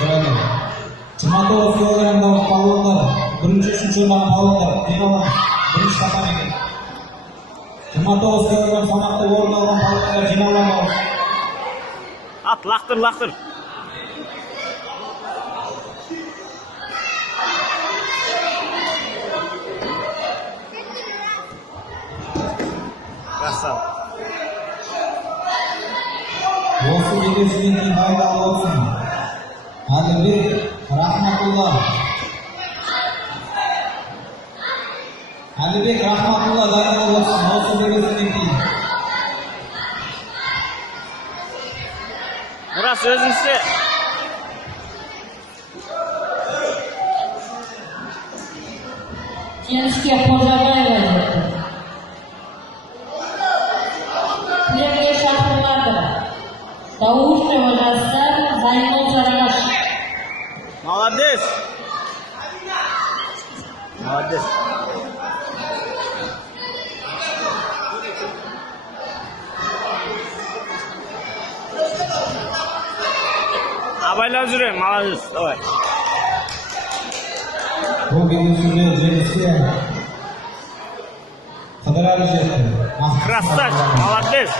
29 килограммдағы палуандар, бірінші үшінші орындағы палуандар финалға бірінші сатам екен. 29 килограмм салмақта орын алған палуандар финалға. At, lақтыр. Красава. Осы белесінен кейін пайдалы болсын. Әділбек Рахматулла. Әділбек Рахматулла дайын болсын. Осы белесінен кейін. Нұрас өзіңізде. Жеңіске Қожабаева жетті. Премьер шақырылады. Даушева жастар, Зайнол Жарағаш. Молодец. Абайлап жүрем, молодец, давай. Бұл белесінде жеңіске Қыдырәлі жетті. Красавчик, молодец.